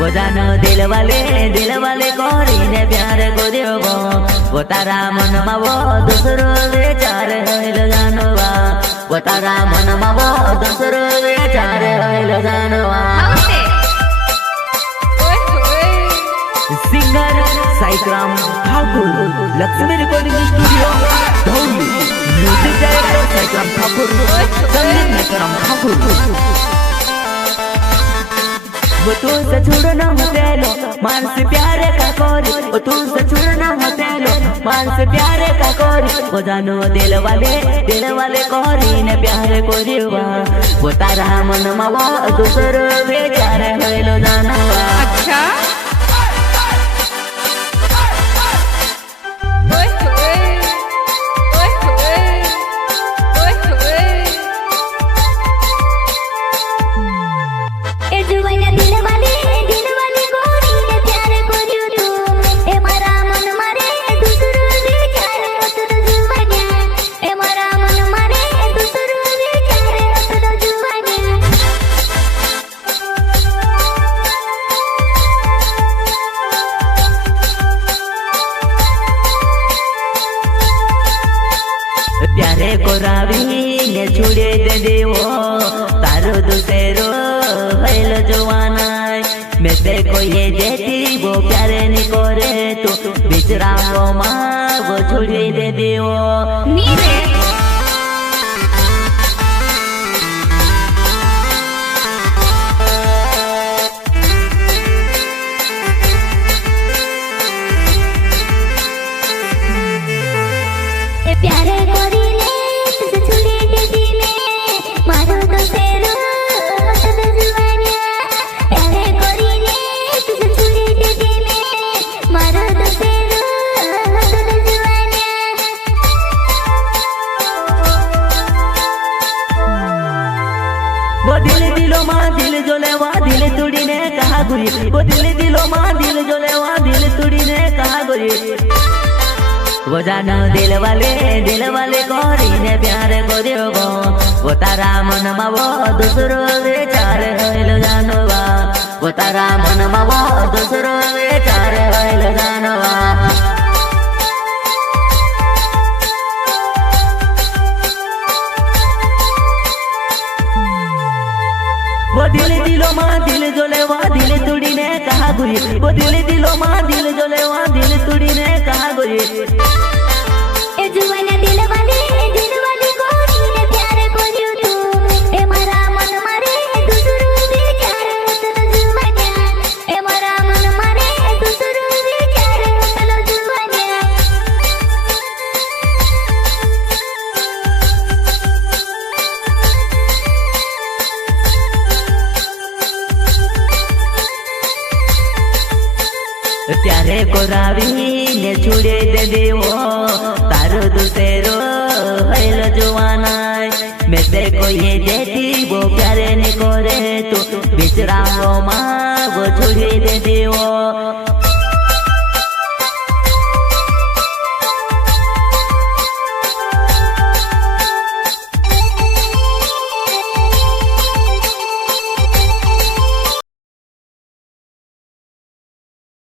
वो जानो दिल वाले कोरी ने प्यार को देवो वो तारा मन में वो दूसरो विचार होइल जानवा वो तारा मन में वो दूसरो विचार होइल जानवा singer Saikram Thakur Lakshmi recording studio Dhauli music director Saikram Thakur संगीत विक्रम ठाकुर वो तुझसे छुड़ना हतेलो मान से प्यारे का कोरी वो तुझसे छुड़ना हतेलो मान से प्यारे का कोरी वो जानो दिल वाले कोरी ने प्यारे कोरी वो तारा मन में वो दूसरो विचार होइल जानवा अच्छा प्यारे को रावी ने छुड़े दे देवो तारो दूसरो हैल जवाना मैं ते को ये देती वो प्यारे नी करे तो बिचराओ माँ वो छुड़े दे देवो नीरे प्यारे कोरी ने तुझे छुड़े दे दिले मारो तो सेरो तो जुवानिया प्यारे कोरी ने तुझे छुड़े दे दिले मारो तो सेरो तो जुवानिया वो दिलो माँ दिल जोले वा दिल तुड़ी ने कहा गुरी वो दिलो माँ दिल जोले वा दिल तुड़ी ने कहा गुरी वो जानो दिल वाले कोरी ने प्यार को देवो वो तारा मन में वो दूसरो विचार होइल जानवा वो तारा मन में वो दूसरो विचार होइल जानवा वो दिलो माँ दिल जोले वा दिल तुड़ी ने कहा गुरी वो दिलो माँ दिल जोले वा दिल तुड़ी ने कहा गुरी ए जुवाना दिल वाली कोरी ने प्यार कोरियो तू ए मारा मन मारे दूसरो विचार तो जुवानिया ए मारा मन मारे दूसरो विचार तो जुवानिया प्यारे को रावी ने छुड़े दे देवो तारो दूसरो हैल जवाना मैं ते को ये देती वो प्यारे ने करे तो बिचराओ माँ वो छुड़े दे देवो